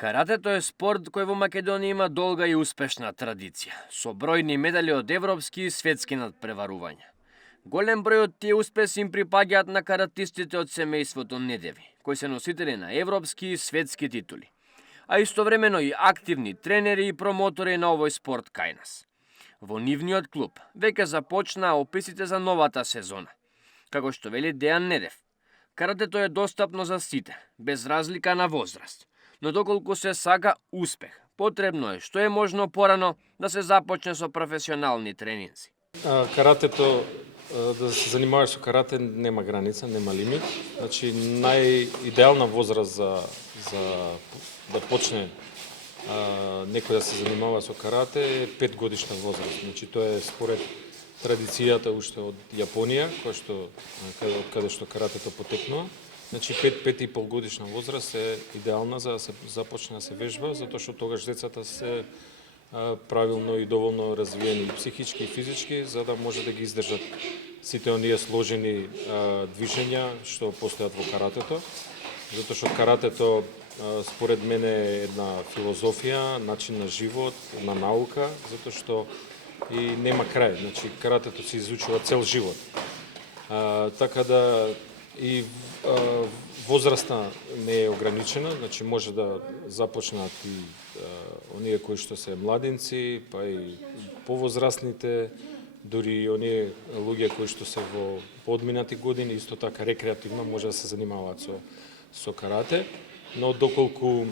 Каратето е спорт кој во Македонија има долга и успешна традиција, со бројни медали од европски и светски надпреварувања. Голем број од тие успеси им припаѓаат на каратистите од семејството Недеви, кои се носители на европски и светски титули, а истовремено и активни тренери и промотори на овој спорт кај нас. Во нивниот клуб веќе започнаа описите за новата сезона. Како што вели Дејан Недев, каратето е достапно за сите, без разлика на возраст. Но доколку се сака успех, потребно е што е можно порано да се започне со професионални тренинзи. Каратето, да се занимаваш со карате нема граница, нема лимит. Значи најидеална возраст за да почне некој да се занимава со карате е 5 годишна возраст. Значи тоа е според традицијата уште од Јапонија, каде што каратето потекнува. Значи 5-5,5 годишна возраст е идеална за да се започне да се вежба, затоа што тогаш децата се правилно и доволно развиени психички и физички, за да може да ги издржат сите оние сложени движења што постојат во каратето. Затоа што каратето според мене е една филозофија, начин на живот, на наука, затоа што и нема крај. Значи каратето се изучува цел живот. Така да и возраста не е ограничена, значи може да започнат и оние кои што се младинци, па и повозрастните, дури и оние луѓе кои што се во подминати години, исто така рекреативно може да се занимаваат со карате, но доколку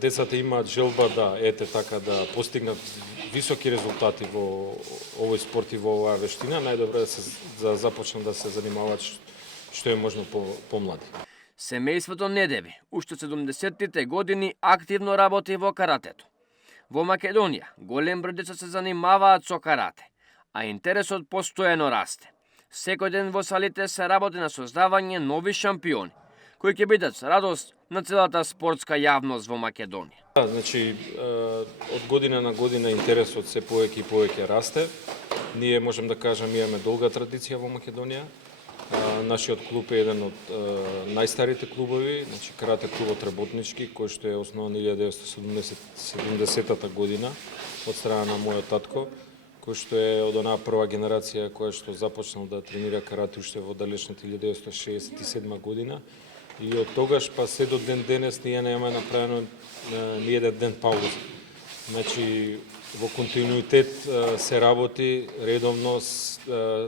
децата имаат желба да постигнат високи резултати во овој спорт и во оваа вештина, најдобро е да започнат да се занимаваат што е можно помлади. Семејството Недеви уште 70-тите години активно работи во каратето. Во Македонија голем број деца се занимаваат со карате, а интересот постојано расте. Секој ден во салите се работи на создавање нови шампиони, кои ќе бидат радост на целата спортска јавност во Македонија. Значи, од година на година интересот се повеќе и повеќе расте. Ние можем да кажем имаме долга традиција во Македонија. Нашиот клуб е еден од најстарите клубови, значи карате клубот работнички, кој што е основан 1970 година од страна на мојот татко, кој што е од онаа прва генерација која што започнал да тренира карате уште во далечната 1967 година. И од тогаш па се до ден денес ние немаме направено ни еден ден пауза. Значи во континуитет се работи редовно,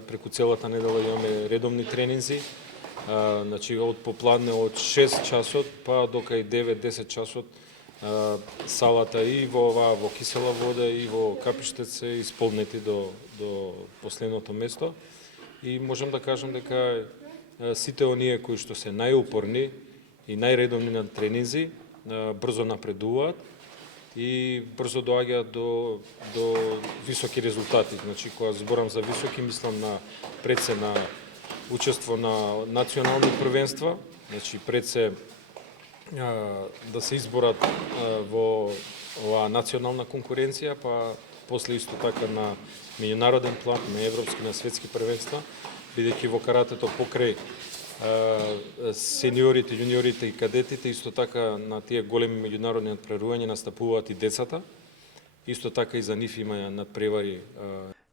преку целата недела имаме редовни тренинзи. Значи од попладне од 6 часот па до кај 9-10 часот салата и во кисела вода и во Капиштец се исполнети до последното место. И можам да кажам дека сите оние кои што се најупорни и најредовни на тренинзи брзо напредуваат и брзо доаѓаат до високи резултати. Значи, кога зборам за високи, мислам на пред се на учество на национални првенства, значи пред се да се изборат во оваа национална конкуренција, па после исто така на меѓународен план, на европски, на светски првенства, бидејќи во каратето покрај сениорите, јуниорите и кадетите, исто така на тие големи меѓународни надпреварувања настапуваат и децата. Исто така и за нив има надпревари.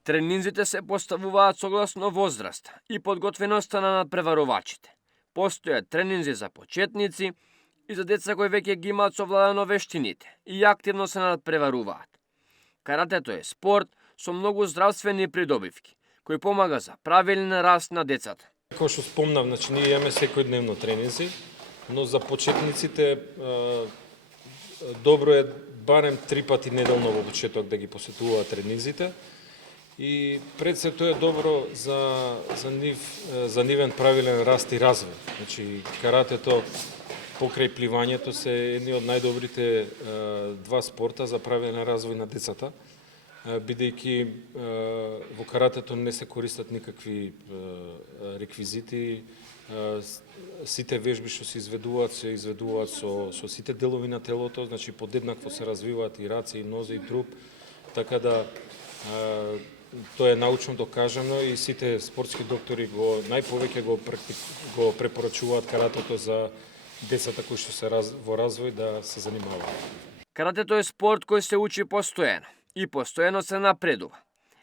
Тренинзите се поставуваат согласно возраст и подготвеноста на надпреварувачите. Постојат тренинзи за почетници и за деца кои веќе ги имаат совладано вештините и активно се надпреваруваат. Каратето е спорт со многу здравствени придобивки, кој помага за правилен раст на децата. Како што спомнав, значи ние имаме секојдневно тренинзи, но за почетниците добро е барем 3 пати неделно во почеток да ги посетуваат тренинзите. И пред се тоа е добро за нивен правилен раст и развој. Значи каратето покрај пливањето се едни од најдобрите два спорта за правилен развој на децата, бидејќи во каратето не се користат никакви реквизити, сите вежби што се изведуваат со сите делови на телото, значи подеднакво се развиваат и раце, и нозе, и труп, така да тоа е научно докажано и сите спортски доктори најповеќе го препорачуваат каратето за децата кои што се во развој да се занимаваат. Каратето е спорт кој се учи постојано и постојано се напредува.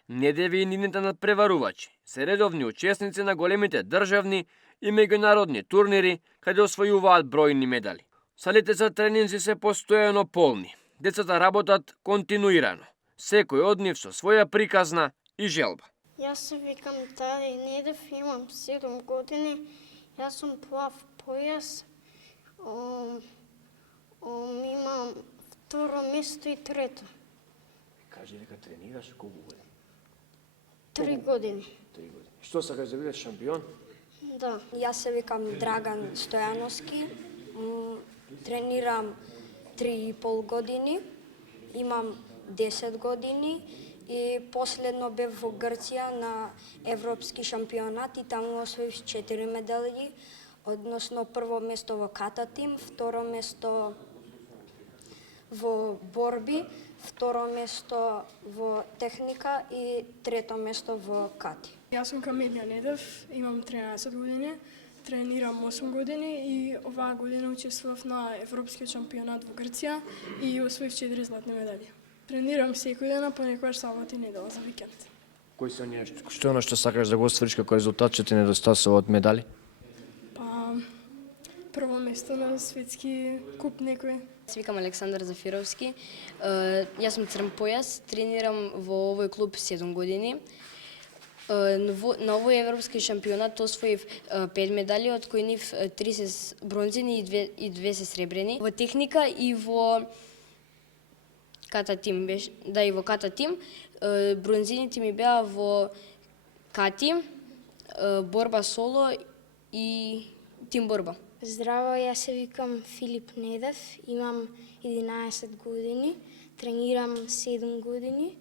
Недеви и нивните надпреварувачи се редовни учесници на големите државни и меѓународни турнири, каде освојуваат бројни медали. Салите за тренинзи се постојано полни. Децата работат континуирано, секој од нив со своја приказна и желба. Јас се викам Таде Недев, имам 7 години. Јас сум плав појас. Имам второ место и трето. Кажи дека тренираш колку години? 3 години. 3 години. Што сакаш да бидеш шампион? Да. Јас се викам Драган Стојановски, тренирам 3,5 години, имам 10 години и последно бев во Грција на Европски шампионат и таму освоив 4 медали, односно прво место во ката тим, второ место во борби, второ место во техника и трето место во кати. Јас сум Камилија Недев, имам 13 години, тренирам 8 години и оваа година учествував на Европскиот шампионат во Грција и освоив 4 златни медали. Тренирам секој ден, а понекогаш сабота и недела за викенд. Кој се оние што е оно што сакаш да го оствариш како резултат што ти недостасува од медали? Па прво место на светски куп некој. Се викам Александар Зафировски. Јас сум црн појас, тренирам во овој клуб 7 години. На овој европски шампионат освоив 5 медали, од кои нив 3 се бронзени и 2 се сребрени. Во техника и во ката тим беше, да и во ката тим, бронзените ми беа во кати, борба соло и тим борба. Здраво, јас се викам Филип Недев, имам 11 години, тренирам 7 години,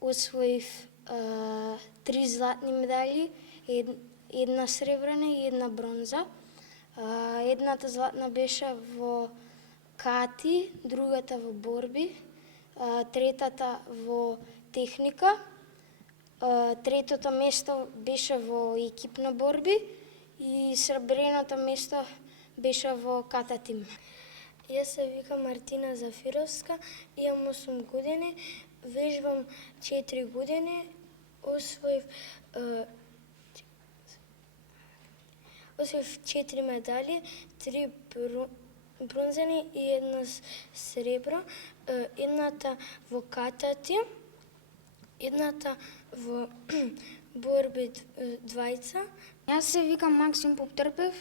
освоив 3 златни медали, една сребрена и една бронза. Едната златна беше во кати, другата во борби, третата во техника, третото место беше во екипна борби и сребреното место беше во ката тим. Јас се викам Мартина Зафировска, имам 8 години, вежбам 4 години, освоив 4 медали, 3 бронзени и една сребро, едната во ката тим, едната во борби двајца. Јас се викам Максим Поптрпев,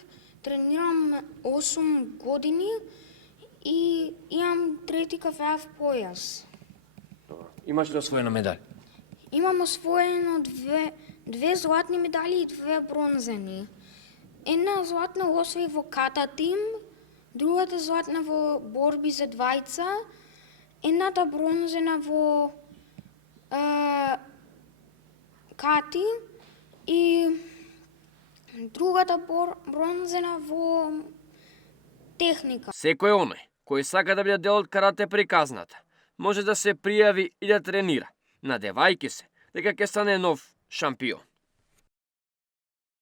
тренирам 8 години и имам трети кафеав појас. Имаш ли освоена медали? Имам освоено две златни медали и 2 бронзени. Една златна освои во ката тим, другата златна во борби за двајца, едната бронзена во кати и другата бронзена во техника. Секој оној кој сака да биде дел од карате приказната, може да се пријави и да тренира. Надевајќи се дека ќе стане нов шампион.